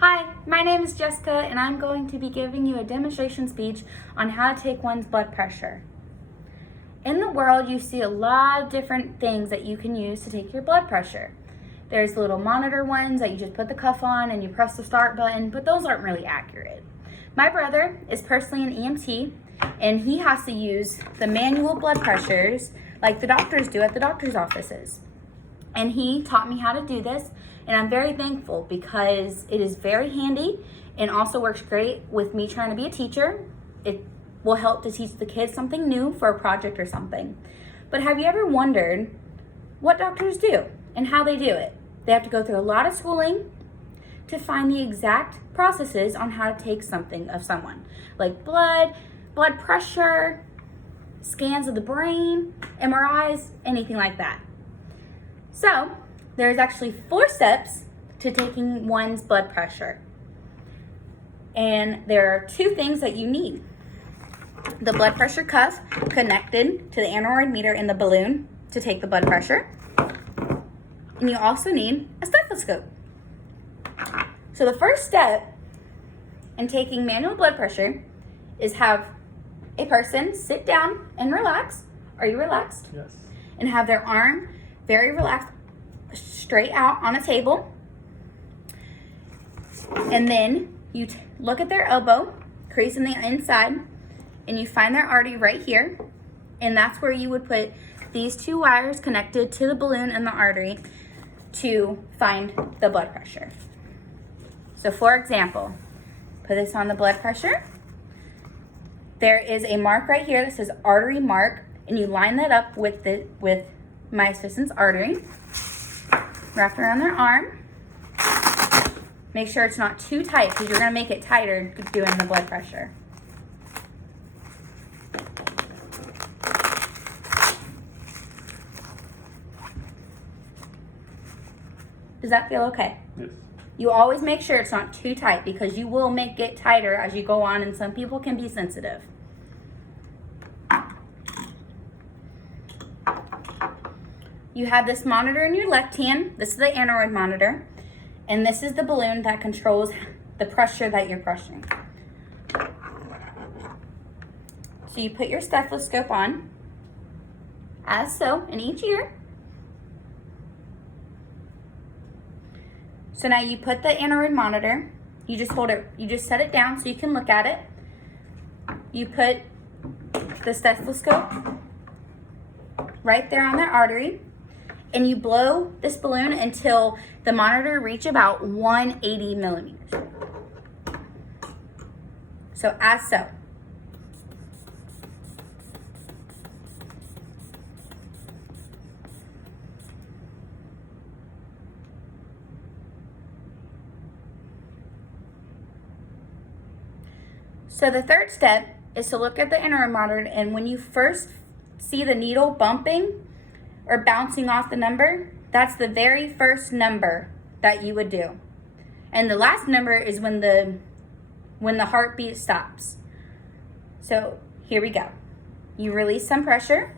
Hi, my name is Jessica and I'm going to be giving you a demonstration speech on how to take one's blood pressure. In the world, you see a lot of different things that you can use to take your blood pressure. There's little monitor ones that you just put the cuff on and you press the start button, but those aren't really accurate. My brother is personally an EMT and he has to use the manual blood pressures like the doctors do at the doctor's offices. And he taught me how to do this, and I'm very thankful because it is very handy and also works great with me trying to be a teacher. It will help to teach the kids something new for a project or something. But have you ever wondered what doctors do and how they do it? They have to go through a lot of schooling to find the exact processes on how to take something of someone, like blood pressure, scans of the brain, MRIs, anything like that. So, there's actually 4 steps to taking one's blood pressure. And there are 2 things that you need. The blood pressure cuff connected to the aneroid meter in the balloon to take the blood pressure. And you also need a stethoscope. So the first step in taking manual blood pressure is have a person sit down and relax. Are you relaxed? Yes. And have their arm very relaxed, straight out on a table. And then you look at their elbow, crease in the inside, and you find their artery right here. And that's where you would put these 2 wires connected to the balloon and the artery to find the blood pressure. So for example, put this on the blood pressure. There is a mark right here that says artery mark, and you line that up with my assistant's artery. Wrap it around their arm. Make sure it's not too tight because you're going to make it tighter doing the blood pressure. Does that feel okay? Yes. You always make sure it's not too tight because you will make it tighter as you go on, and some people can be sensitive. You have this monitor in your left hand. This is the aneroid monitor. And this is the balloon that controls the pressure that you're pressuring. So you put your stethoscope on, as so, in each ear. So now you put the aneroid monitor, you just hold it, you just set it down so you can look at it. You put the stethoscope right there on the artery, and you blow this balloon until the monitor reaches about 180 millimeters. So as so. So the third step is to look at the aneroid monitor, and when you first see the needle bumping or bouncing off the number, that's the very first number that you would do. And the last number is when the heartbeat stops. So here we go. You release some pressure.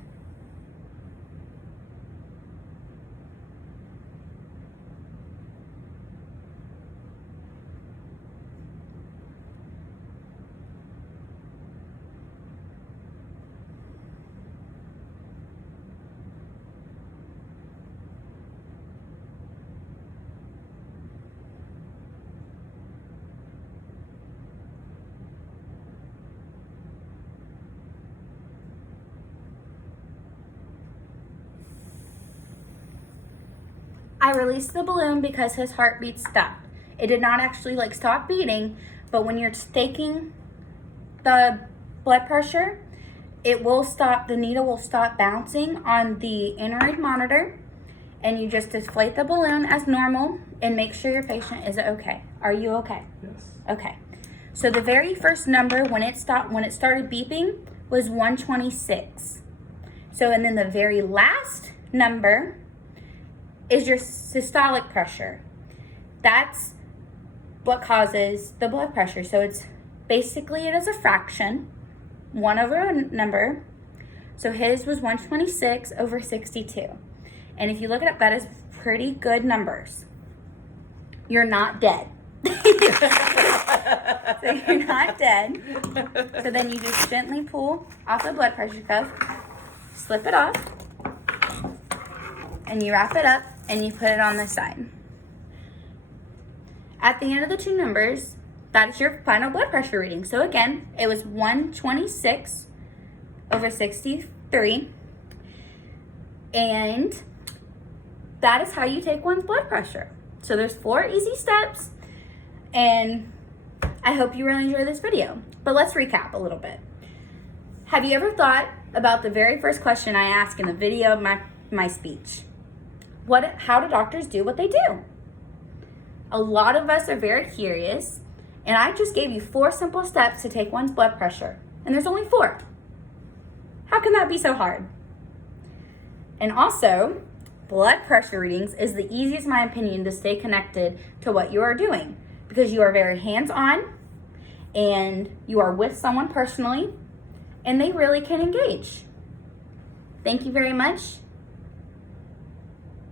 I released the balloon because his heartbeat stopped. It did not actually stop beating, but when you're taking the blood pressure, it will stop, the needle will stop bouncing on the aneroid monitor, and you just deflate the balloon as normal and make sure your patient is okay. Are you okay? Yes. Okay. So the very first number when it started beeping was 126. So, and then the very last number is your systolic pressure. That's what causes the blood pressure. So it's basically, it is a fraction, 1 over a number. So his was 126 over 62. And if you look it up, that is pretty good numbers. You're not dead. So you're not dead. So then you just gently pull off the blood pressure cuff, slip it off, and you wrap it up and you put it on the side. At the end of the two numbers, that is your final blood pressure reading. So again, it was 126/63. And that is how you take one's blood pressure. So there's 4 easy steps, and I hope you really enjoy this video. But let's recap a little bit. Have you ever thought about the very first question I asked in the video of my speech? How do doctors do what they do? A lot of us are very curious, and I just gave you 4 simple steps to take one's blood pressure, and there's only 4. How can that be so hard? And also, blood pressure readings is the easiest, in my opinion, to stay connected to what you are doing, because you are very hands-on and you are with someone personally and they really can engage. Thank you very much.